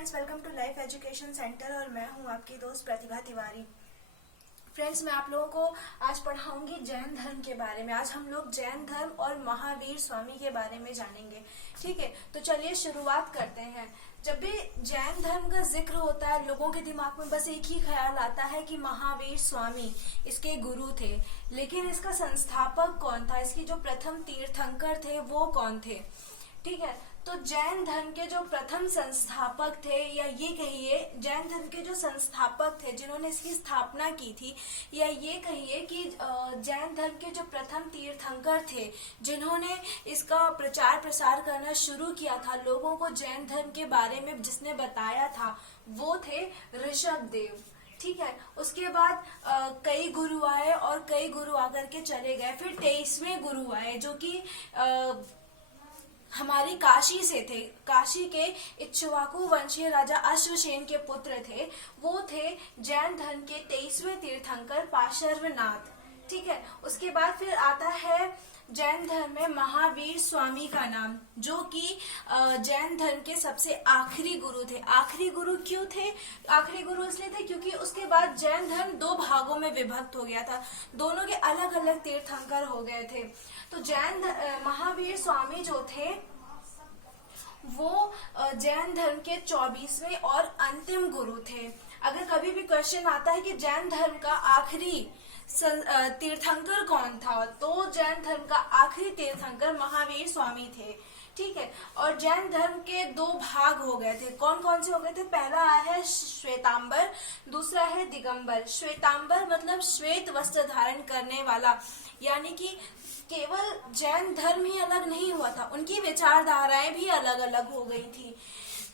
Friends, welcome to life education centre और मैं हूं आपकी दोस्त प्रतिभा तिवारी। फ्रेंड्स, मैं आप लोगों को आज पढ़ाऊंगी जैन धर्म के बारे में। आज हम लोग जैन धर्म और महावीर स्वामी के बारे में जानेंगे। ठीक है, तो चलिए शुरुआत करते हैं। जब भी जैन धर्म का जिक्र होता है, लोगों के दिमाग में बस एक ही ख्याल आता है कि महावीर स्वामी इसके गुरु थे। लेकिन इसका संस्थापक कौन था, इसकी जो प्रथम तीर्थंकर थे वो कौन थे? ठीक है, तो जैन धर्म के जो प्रथम संस्थापक थे, या ये कहिए जैन धर्म के जो संस्थापक थे जिन्होंने इसकी स्थापना की थी, या ये कहिए कि जैन धर्म के जो प्रथम तीर्थंकर थे जिन्होंने इसका प्रचार प्रसार करना शुरू किया था, लोगों को जैन धर्म के बारे में जिसने बताया था, वो थे ऋषभ देव। ठीक है, उसके बाद कई गुरु आए और कई गुरु आकर के चले गए। फिर 23वें गुरु आए जो कि हमारी काशी से थे। काशी के इक्ष्वाकु वंशीय राजा अश्वसेन के पुत्र थे। वो थे जैन धर्म के 23वें तीर्थंकर पार्श्वनाथ। ठीक है, उसके बाद फिर आता है जैन धर्म में महावीर स्वामी का नाम, जो कि जैन धर्म के सबसे आखिरी गुरु थे। आखिरी गुरु क्यों थे? आखिरी गुरु इसलिए थे क्योंकि उसके बाद जैन धर्म दो भागों में विभक्त हो गया था, दोनों के अलग अलग तीर्थंकर हो गए थे। तो महावीर स्वामी जो थे वो जैन धर्म के 24वें और अंतिम गुरु थे। अगर कभी भी क्वेश्चन आता है कि जैन धर्म का आखिरी तीर्थंकर कौन था, तो जैन धर्म का आखिरी तीर्थंकर महावीर स्वामी थे। ठीक है, और जैन धर्म के दो भाग हो गए थे। कौन कौन से हो गए थे? पहला है श्वेतांबर, दूसरा है दिगंबर। श्वेतांबर मतलब श्वेत वस्त्र धारण करने वाला, यानी कि केवल जैन धर्म ही अलग नहीं हुआ था, उनकी विचारधाराएं भी अलग अलग हो गई थी।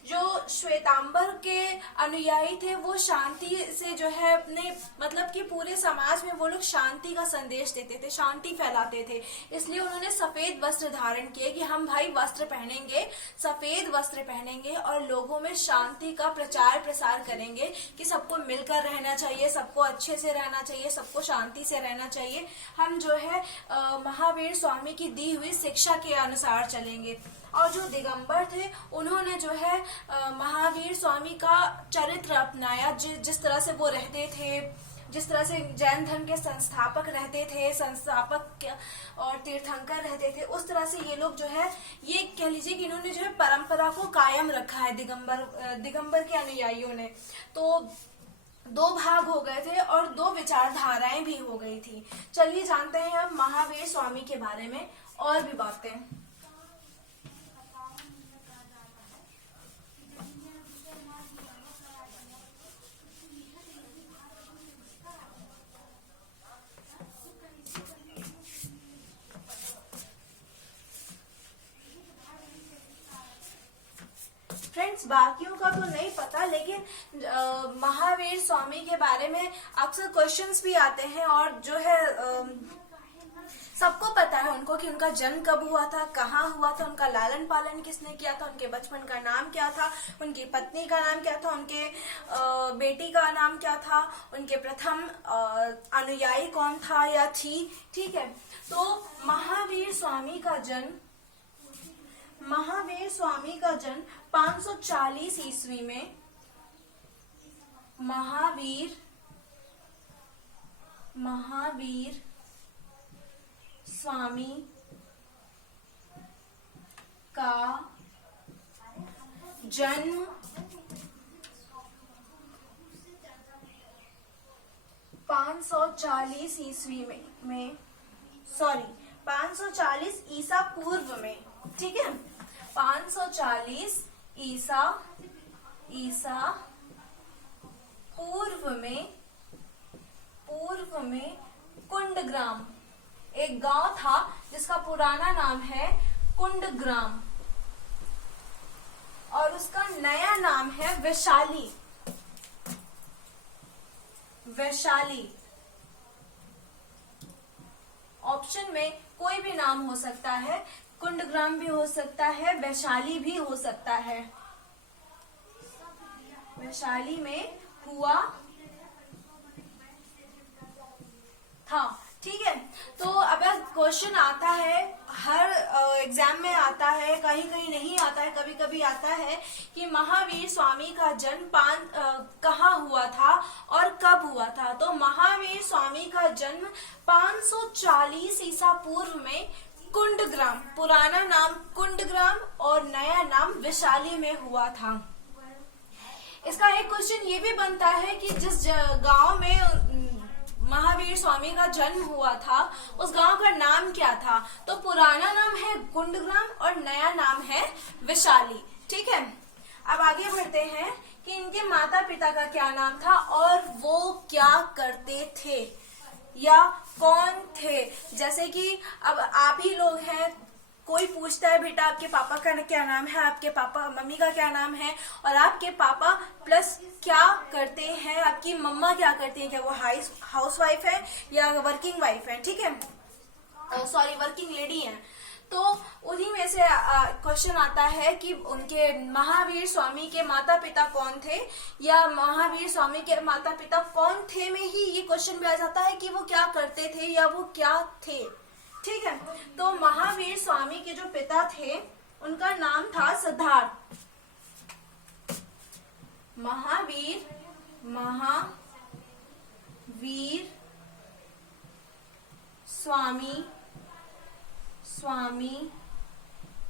जो श्वेतांबर के अनुयायी थे वो शांति से जो है अपने मतलब कि पूरे समाज में वो लोग शांति का संदेश देते थे, शांति फैलाते थे। इसलिए उन्होंने सफेद वस्त्र धारण किए कि हम भाई वस्त्र पहनेंगे, सफेद वस्त्र पहनेंगे और लोगों में शांति का प्रचार प्रसार करेंगे कि सबको मिलकर रहना चाहिए, सबको अच्छे से रहना चाहिए, सबको शांति से रहना चाहिए। हम जो है महावीर स्वामी की दी हुई शिक्षा के अनुसार चलेंगे। और जो दिगंबर थे उन्होंने जो है महावीर स्वामी का चरित्र अपनाया, जिस तरह से वो रहते थे, जिस तरह से जैन धर्म के संस्थापक रहते थे, संस्थापक और तीर्थंकर रहते थे, उस तरह से ये लोग जो है, ये कह लीजिए कि इन्होंने जो है परंपरा को कायम रखा है दिगंबर के अनुयायियों ने। तो दो भाग हो गए थे और दो विचारधाराएं भी हो गई थी। चलिए जानते हैं अब महावीर स्वामी के बारे में और भी बातें। फ्रेंड्स, बाकियों का तो नहीं पता, लेकिन महावीर स्वामी के बारे में अक्सर क्वेश्चंस भी आते हैं और जो है सबको पता है उनको कि उनका जन्म कब हुआ था, कहाँ हुआ था, उनका लालन पालन किसने किया था, उनके बचपन का नाम क्या था, उनकी पत्नी का नाम क्या था, उनके बेटी का नाम क्या था, उनके प्रथम अनुयायी कौन था या थी। ठीक है, तो महावीर स्वामी का जन्म 540 ईस्वी में महावीर स्वामी का जन्म 540 ईस्वी में 540 ईसा पूर्व में। ठीक है, 540 ईसा पूर्व में कुंडग्राम, एक गांव था जिसका पुराना नाम है कुंडग्राम और उसका नया नाम है वैशाली। ऑप्शन में कोई भी नाम हो सकता है, कुंडग्राम भी हो सकता है, वैशाली भी हो सकता है। वैशाली में हुआ था। ठीक है। तो अब क्वेश्चन आता है, हर एग्जाम में आता है, कहीं कहीं नहीं आता है, कभी कभी आता है कि महावीर स्वामी का जन्म कहाँ हुआ था और कब हुआ था। तो महावीर स्वामी का जन्म 540 ईसा पूर्व में कुंडग्राम, पुराना नाम कुंडग्राम और नया नाम वैशाली में हुआ था। इसका एक क्वेश्चन ये भी बनता है कि जिस गांव में महावीर स्वामी का जन्म हुआ था उस गांव का नाम क्या था। तो पुराना नाम है कुंडग्राम और नया नाम है वैशाली। ठीक है, अब आगे बढ़ते हैं कि इनके माता पिता का क्या नाम था और वो क्या करते थे या कौन थे। जैसे कि अब आप ही लोग हैं, कोई पूछता है बेटा आपके पापा का क्या नाम है, आपके पापा मम्मी का क्या नाम है, और आपके पापा प्लस क्या करते हैं, आपकी मम्मा क्या करती है, क्या वो हाउस वाइफ है या वर्किंग वाइफ है। ठीक है, सॉरी वर्किंग लेडी है। तो उन्हीं में से क्वेश्चन आता है कि उनके महावीर स्वामी के माता पिता कौन थे या महावीर स्वामी के माता पिता कौन थे में ही ये क्वेश्चन भी आ जाता है कि वो क्या करते थे या वो क्या थे। ठीक है, तो महावीर स्वामी के जो पिता थे उनका नाम था सिद्धार्थ। महावीर स्वामी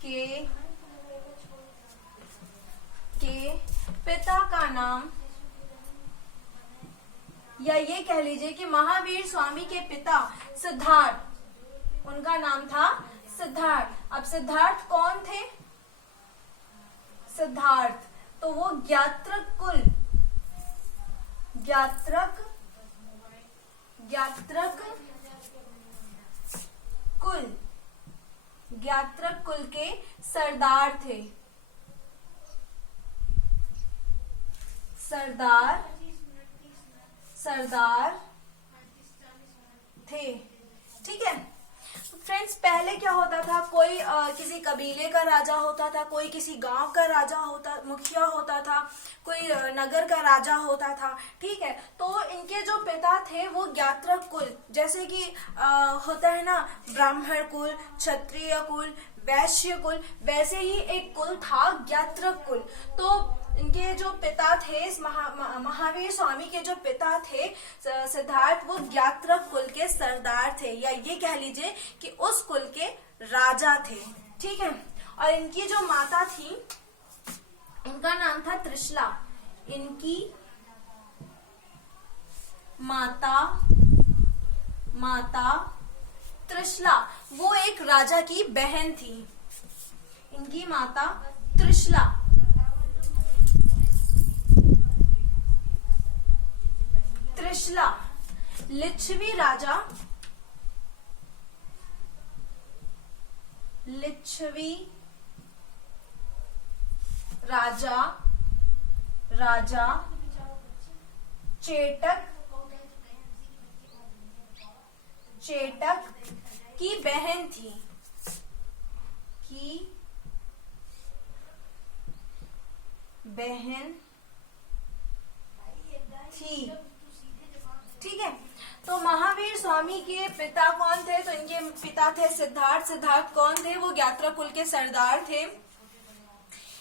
के पिता का नाम, या ये कह लीजिए कि महावीर स्वामी के पिता सिद्धार्थ, उनका नाम था सिद्धार्थ। अब सिद्धार्थ कौन थे? सिद्धार्थ तो वो ज्ञात्रक कुल के सरदार थे। सरदार थे। ठीक है फ्रेंड्स, पहले क्या होता था, कोई किसी कबीले का राजा होता था, कोई किसी गांव का राजा मुखिया होता था, कोई नगर का राजा होता था। ठीक है, तो इनके जो पिता थे वो ज्ञात्रक कुल, जैसे कि होता है ना ब्राह्मण कुल, क्षत्रिय कुल, वैश्य कुल, वैसे ही एक कुल था ज्ञात्रक कुल। तो इनके जो पिता थे, महावीर स्वामी के जो पिता थे सिद्धार्थ, वो ज्ञात्रक कुल के सरदार थे, या ये कह लीजिए कि उस कुल के राजा थे। ठीक है, और इनकी जो माता थी उनका नाम था त्रिशला। इनकी माता त्रिशला वो एक राजा की बहन थी। इनकी माता त्रिशला लिच्छवी राजा चेटक की बहन थी। ठीक है, तो महावीर स्वामी के पिता कौन थे? तो इनके पिता थे सिद्धार्थ कौन थे? वो ज्ञात्रक कुल के सरदार थे।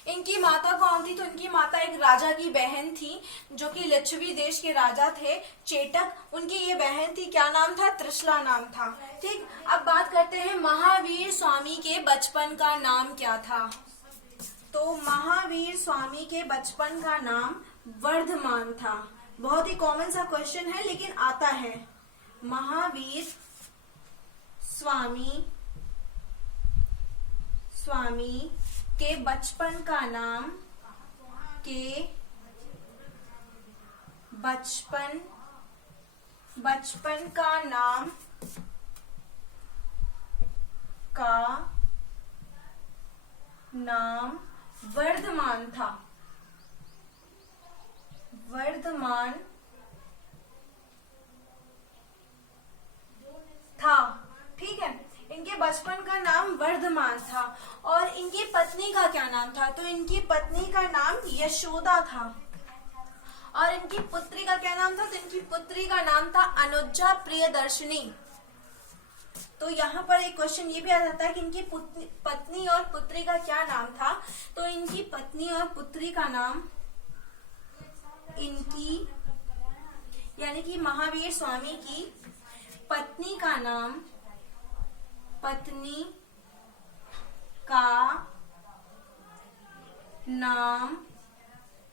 इनकी माता कौन थी? तो इनकी माता एक राजा की बहन थी जो कि लिच्छवी देश के राजा थे चेटक, उनकी ये बहन थी। क्या नाम था? त्रिशला नाम था। ठीक, अब बात करते हैं महावीर स्वामी के बचपन का नाम क्या था। तो महावीर स्वामी के बचपन का नाम वर्धमान था। बहुत ही कॉमन सा क्वेश्चन है लेकिन आता है। महावीर स्वामी के बचपन का नाम वर्धमान था। ठीक है, इनके बचपन का नाम वर्धमान था। और इनकी पत्नी का क्या नाम था? तो इनकी पत्नी का नाम यशोदा था। और इनकी पुत्री का क्या नाम था? तो इनकी पुत्री का नाम था अनुजा प्रियदर्शनी। तो यहाँ पर एक क्वेश्चन ये भी आ जाता है कि इनकी पत्नी और पुत्री का क्या नाम था। तो इनकी पत्नी और पुत्री का नाम, इनकी यानी कि महावीर स्वामी की पत्नी का नाम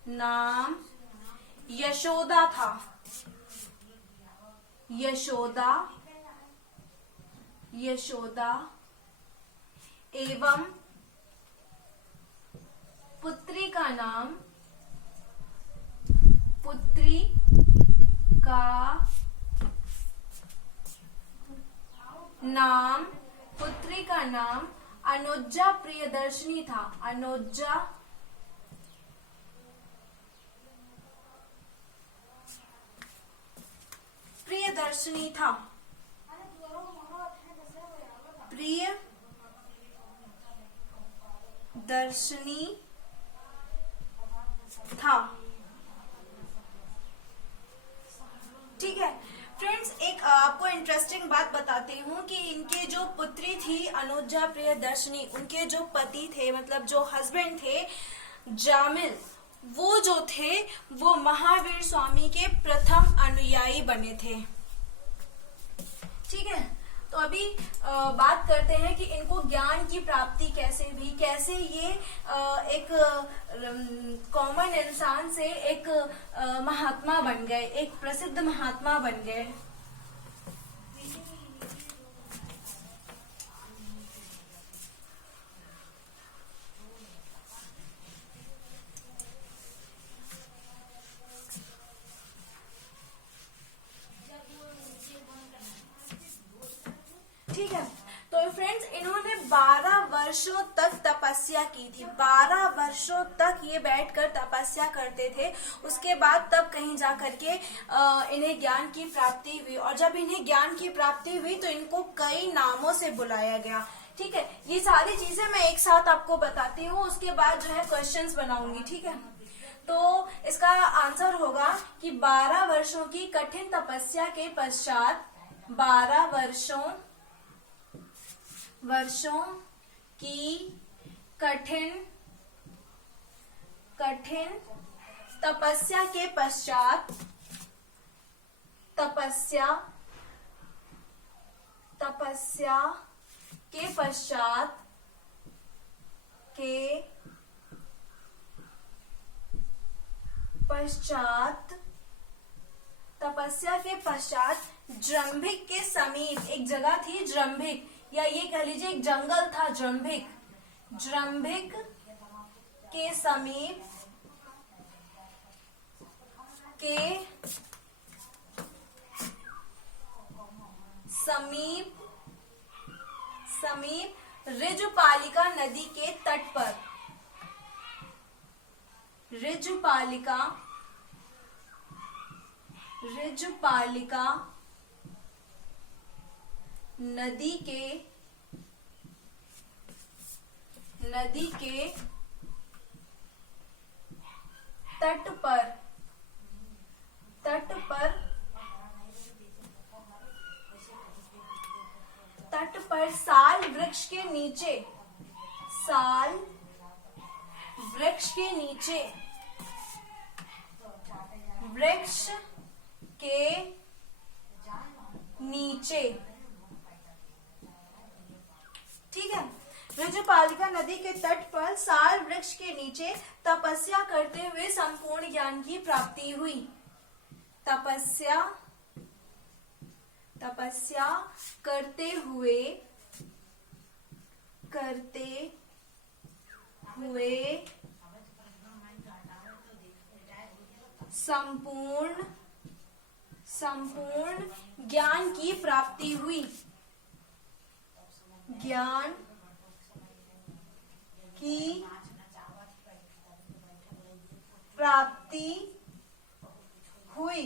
नाम यशोदा था। यशोदा एवं पुत्री का नाम अनुजा प्रियदर्शनी था। अनुजा प्रियदर्शनी था। प्रियदर्शनी था। ठीक है फ्रेंड्स, एक आपको इंटरेस्टिंग बात बताती हूँ कि इनके जो पुत्री थी अनुजा प्रियदर्शनी, उनके जो पति थे मतलब जो हस्बैंड थे जामिल, वो जो थे वो महावीर स्वामी के प्रथम अनुयायी बने थे। ठीक है, तो अभी बात करते हैं कि इनको ज्ञान की प्राप्ति कैसे हुई, कैसे ये एक कॉमन इंसान से एक महात्मा बन गए, एक प्रसिद्ध महात्मा बन गए। ठीक है, तो फ्रेंड्स इन्होंने 12 वर्षों तक तपस्या की थी। 12 वर्षों तक ये बैठकर तपस्या करते थे। उसके बाद तब कहीं जा करके इन्हें ज्ञान की प्राप्ति हुई, और जब इन्हें ज्ञान की प्राप्ति हुई तो इनको कई नामों से बुलाया गया। ठीक है, ये सारी चीजें मैं एक साथ आपको बताती हूँ, उसके बाद जो है क्वेश्चंस बनाऊंगी। ठीक है, तो इसका आंसर होगा कि 12 वर्षों की कठिन तपस्या के पश्चात 12 वर्षों की कठिन तपस्या के पश्चात जृंभिक के समीप एक जगह थी, जृंभिक, या ये कह लीजिए एक जंगल था जृंभिक के समीप ऋजुपालिका नदी के तट पर, ऋजुपालिका नदी के तट पर साल वृक्ष के नीचे ठीक है, ऋजुपालिका नदी के तट पर साल वृक्ष के नीचे तपस्या करते हुए संपूर्ण ज्ञान की प्राप्ति हुई। तपस्या करते हुए संपूर्ण ज्ञान की प्राप्ति हुई। ज्ञान की प्राप्ति हुई।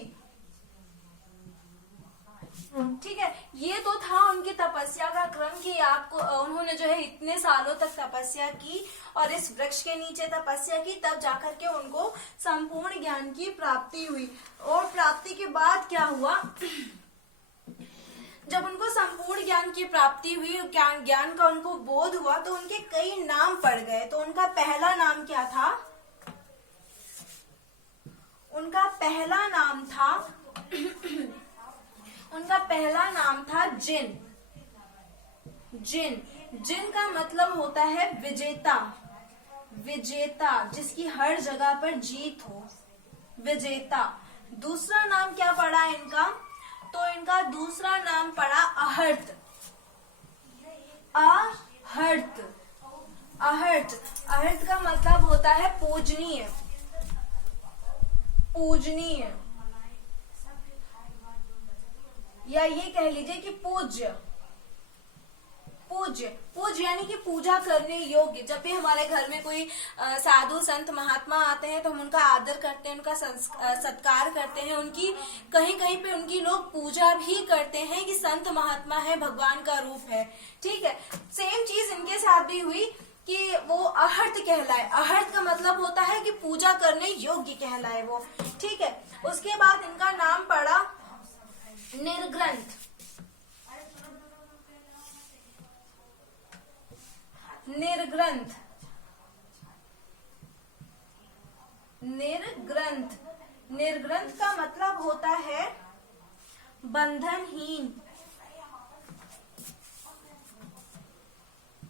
ठीक है, ये तो था उनकी तपस्या का क्रम कि आपको उन्होंने जो है इतने सालों तक तपस्या की और इस वृक्ष के नीचे तपस्या की, तब जाकर के उनको संपूर्ण ज्ञान की प्राप्ति हुई। और प्राप्ति के बाद क्या हुआ, जब उनको संपूर्ण ज्ञान की प्राप्ति हुई, ज्ञान का उनको बोध हुआ, तो उनके कई नाम पड़ गए। तो उनका पहला नाम क्या था? उनका पहला नाम था उनका पहला नाम था जिन। जिन, जिन का मतलब होता है विजेता। विजेता, जिसकी हर जगह पर जीत हो, विजेता। दूसरा नाम क्या पड़ा इनका? तो इनका दूसरा नाम पड़ा अहर्त। अहर्त, अहर्त, अहर्त का मतलब होता है पूजनीय। पूजनीय, या ये कह लीजिए कि पूज्य। पूज्य, पूज्य यानी कि पूजा करने योग्य। जब भी हमारे घर में कोई साधु संत महात्मा आते हैं तो हम उनका आदर करते हैं, उनका सत्कार करते हैं, उनकी कहीं कहीं पे उनकी लोग पूजा भी करते हैं कि संत महात्मा है, भगवान का रूप है। ठीक है, सेम चीज इनके साथ भी हुई कि वो अहर्त कहलाए। अहर्त का मतलब होता है कि पूजा करने योग्य कहलाए वो। ठीक है, उसके बाद इनका नाम पड़ा निर्ग्रंथ। निर्ग्रंथ, निर्ग्रंथ, निर्ग्रंथ का मतलब होता है बंधनहीन।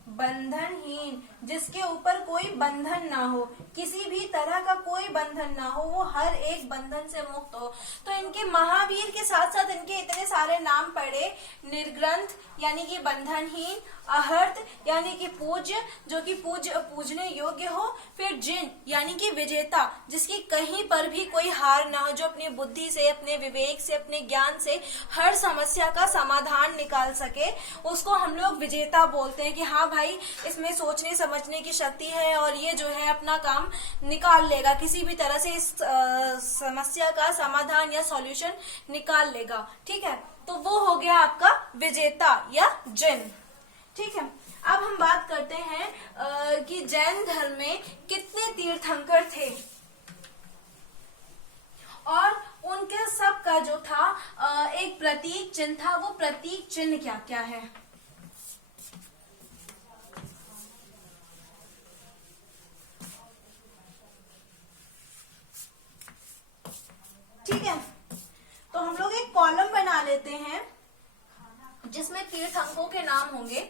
बंधनहीन, जिसके ऊपर कोई बंधन ना हो, किसी भी तरह का कोई बंधन ना हो, वो हर एक बंधन से मुक्त हो। तो इनके महावीर के साथ साथ इनके इतने सारे नाम पड़े। निर्ग्रंथ यानी कि बंधनहीन, अहर्त यानी कि पूज्य, जो कि पूजने योग्य हो, फिर जिन यानी कि विजेता, जिसकी कहीं पर भी कोई हार ना हो, जो अपनी बुद्धि से, अपने विवेक से, अपने ज्ञान से हर समस्या का समाधान निकाल सके, उसको हम लोग विजेता बोलते हैं कि हाँ भाई, इसमें सोचने समझने की शक्ति है और ये जो है अपना काम निकाल लेगा, किसी भी तरह से इस समस्या का समाधान या सॉल्यूशन निकाल लेगा। ठीक है, तो वो हो गया आपका विजेता या जिन। ठीक है, अब हम बात करते हैं कि जैन धर्म में कितने तीर्थंकर थे और उनके सब का जो था एक प्रतीक चिन्ह था। वो प्रतीक चिन्ह क्या क्या है? ठीक है, तो हम लोग एक कॉलम बना लेते हैं जिसमें तीर्थंकरों के नाम होंगे।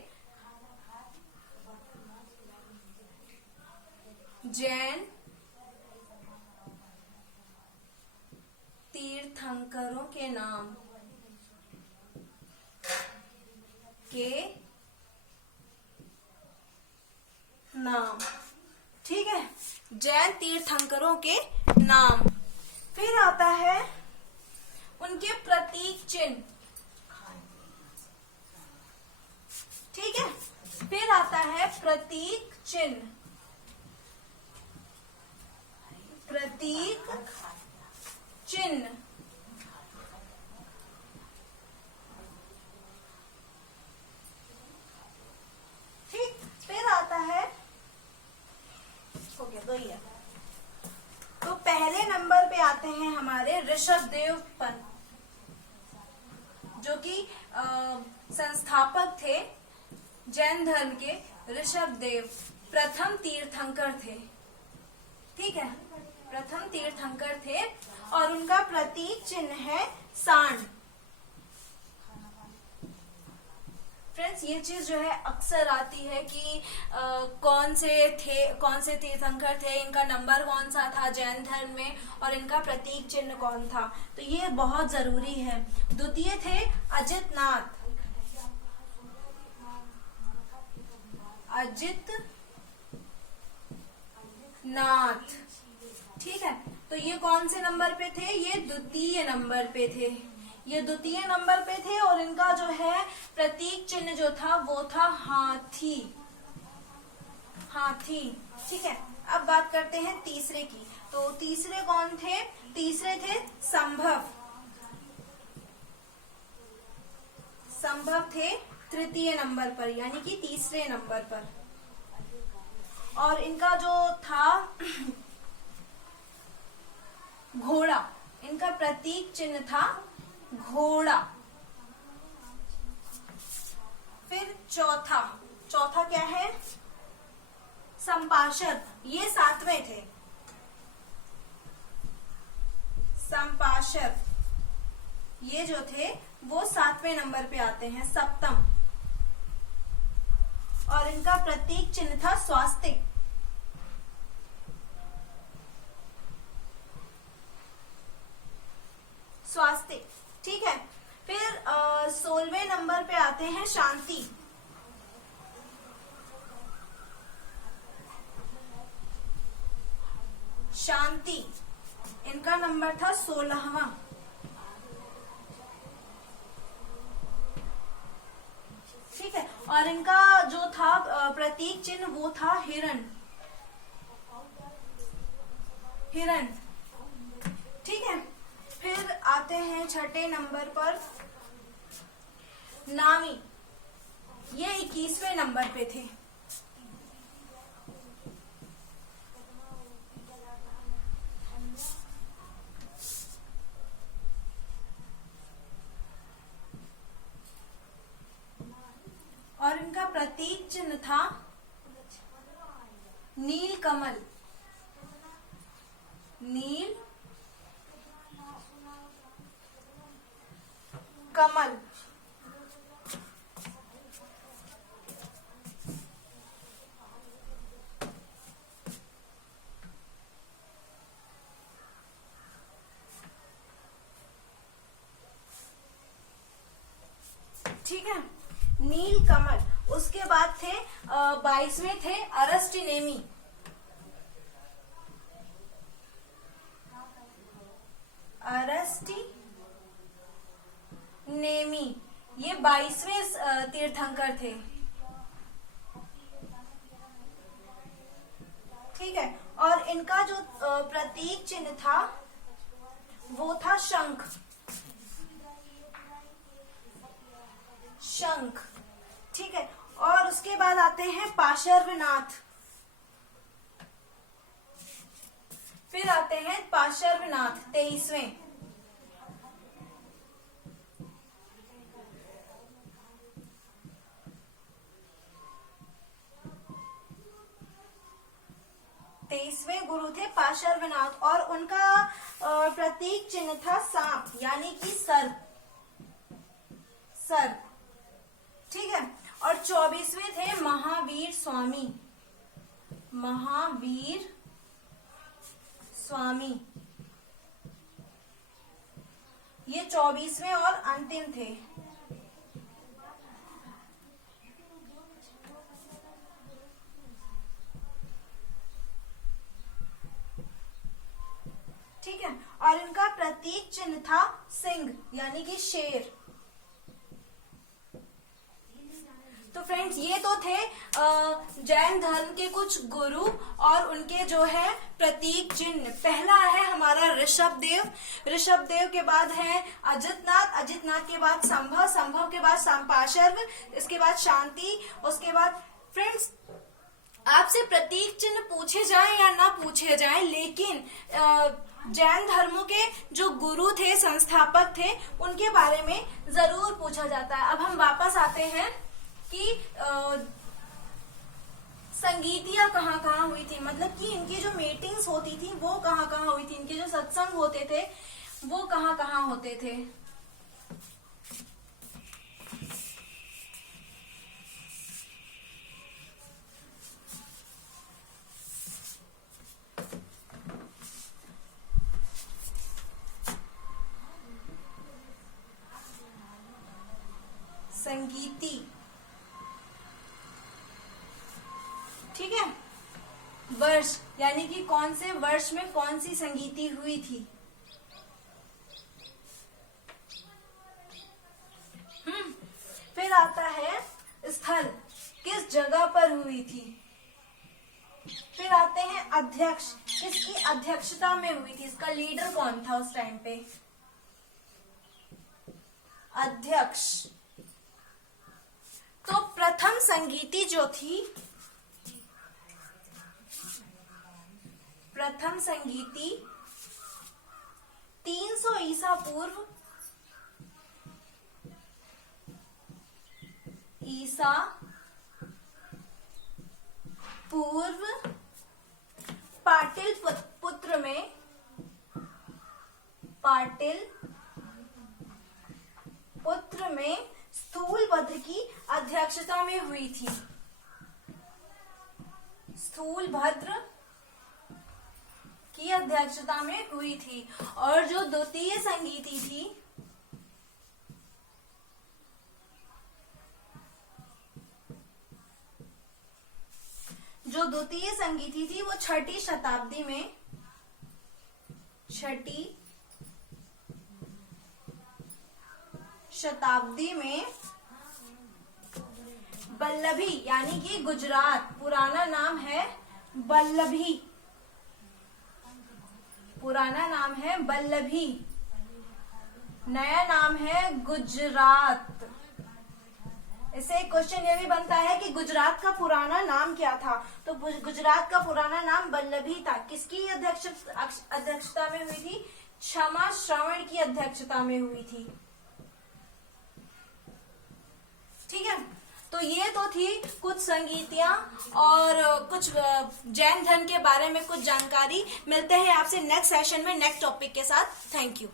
जैन तीर्थंकरों के नाम ठीक है, जैन तीर्थंकरों के नाम। फिर आता है उनके प्रतीक चिन्ह। ठीक है, फिर आता है प्रतीक चिन्ह। प्रतीक चिन्ह, ठीक। फिर आता है, हो गया, दो ही है। तो पहले नंबर पे आते हैं हमारे ऋषभदेव पंत, जो कि संस्थापक थे जैन धर्म के। ऋषभदेव प्रथम तीर्थंकर थे। ठीक है, प्रथम तीर्थंकर थे और उनका प्रतीक चिन्ह है सांड। फ्रेंड्स, ये चीज जो है अक्सर आती है कि कौन से तीर्थंकर थे, इनका नंबर कौन सा था जैन धर्म में और इनका प्रतीक चिन्ह कौन था, तो ये बहुत जरूरी है। द्वितीय थे अजितनाथ। अजित नाथ। ठीक है, तो ये कौन से नंबर पे थे? ये द्वितीय नंबर पे थे। ये द्वितीय नंबर पे थे और इनका जो है प्रतीक चिन्ह जो था वो था हाथी। हाथी। ठीक है, अब बात करते हैं तीसरे की। तो तीसरे कौन थे? तीसरे थे संभव। संभव थे तृतीय नंबर पर, यानी कि तीसरे नंबर पर। और इनका जो था घोड़ा, इनका प्रतीक चिन्ह था घोड़ा। फिर चौथा, चौथा क्या है? संपार्षद, ये सातवें थे। संपार्षद ये जो थे वो सातवें नंबर पे आते हैं, सप्तम। और इनका प्रतीक चिन्ह था स्वास्तिक। स्वास्तिक, ठीक है। फिर 16वें नंबर पे आते हैं शांति। शांति इनका नंबर था 16वां। ठीक है, और इनका जो था प्रतीक चिन्ह वो था हिरण। हिरण, ठीक है। फिर आते हैं छठे नंबर पर नामी, ये 21वें नंबर पे थे। और इनका प्रतीक चिन्ह था नील कमल। नील कमल, ठीक है, नील कमल। उसके बाद थे 22वें थे अरस्टिनेमी। अरस्टिनेमी ये 22वें तीर्थंकर थे। ठीक है, और इनका जो प्रतीक चिन्ह था वो था शंख। शंख, ठीक है। और उसके बाद आते हैं पाशर्वनाथ। फिर आते हैं पाशर्वनाथ 23वें। गुरु थे पाशर्वनाथ, और उनका प्रतीक चिन्ह था सांप यानी कि सर्प। सर्प, ठीक है। और 24वें थे महावीर स्वामी। महावीर स्वामी ये 24वें और अंतिम थे। ठीक है, और इनका प्रतीक चिन्ह था सिंह यानी कि शेर। तो फ्रेंड्स ये तो थे जैन धर्म के कुछ गुरु और उनके जो है प्रतीक चिन्ह। पहला है हमारा ऋषभदेव। ऋषभदेव के बाद है अजितनाथ। अजितनाथ के बाद संभव। संभव के बाद संपाशर्व। इसके बाद शांति। उसके बाद फ्रेंड्स आपसे प्रतीक चिन्ह पूछे जाएं या ना पूछे जाएं, लेकिन जैन धर्मों के जो गुरु थे, संस्थापक थे, उनके बारे में जरूर पूछा जाता है। अब हम वापस आते हैं कि संगीतियां कहाँ कहाँ हुई थी, मतलब कि इनकी जो मीटिंग्स होती थी वो कहाँ कहाँ हुई थी, इनके जो सत्संग होते थे वो कहाँ कहाँ होते थे। संगीति, ठीक है। वर्ष यानी कि कौन से वर्ष में कौन सी संगीति हुई थी। फिर आता है स्थल, किस जगह पर हुई थी। फिर आते हैं अध्यक्ष, किसकी अध्यक्षता में हुई थी, इसका लीडर कौन था उस टाइम पे। अध्यक्ष। तो प्रथम संगीति जो थी, प्रथम संगीति 300 ईसा पूर्व ईसा पूर्व पाटिल पुत्र में स्थूलभद्र की अध्यक्षता में हुई थी। स्थूलभद्र की अध्यक्षता में हुई थी। और जो द्वितीय संगीति थी वो छठी शताब्दी में बल्लभी यानी कि गुजरात, पुराना नाम है बल्लभी, नया नाम है गुजरात। इससे एक क्वेश्चन ये भी बनता है कि गुजरात का पुराना नाम क्या था। तो गुजरात का पुराना नाम बल्लभी था। किसकी अध्यक्षता में हुई थी? क्षमा श्रवण की अध्यक्षता में हुई थी। ठीक है, तो ये तो थी कुछ संगीतियां और कुछ जैन धर्म के बारे में कुछ जानकारी। मिलते हैं आपसे नेक्स्ट सेशन में नेक्स्ट टॉपिक के साथ। Thank you.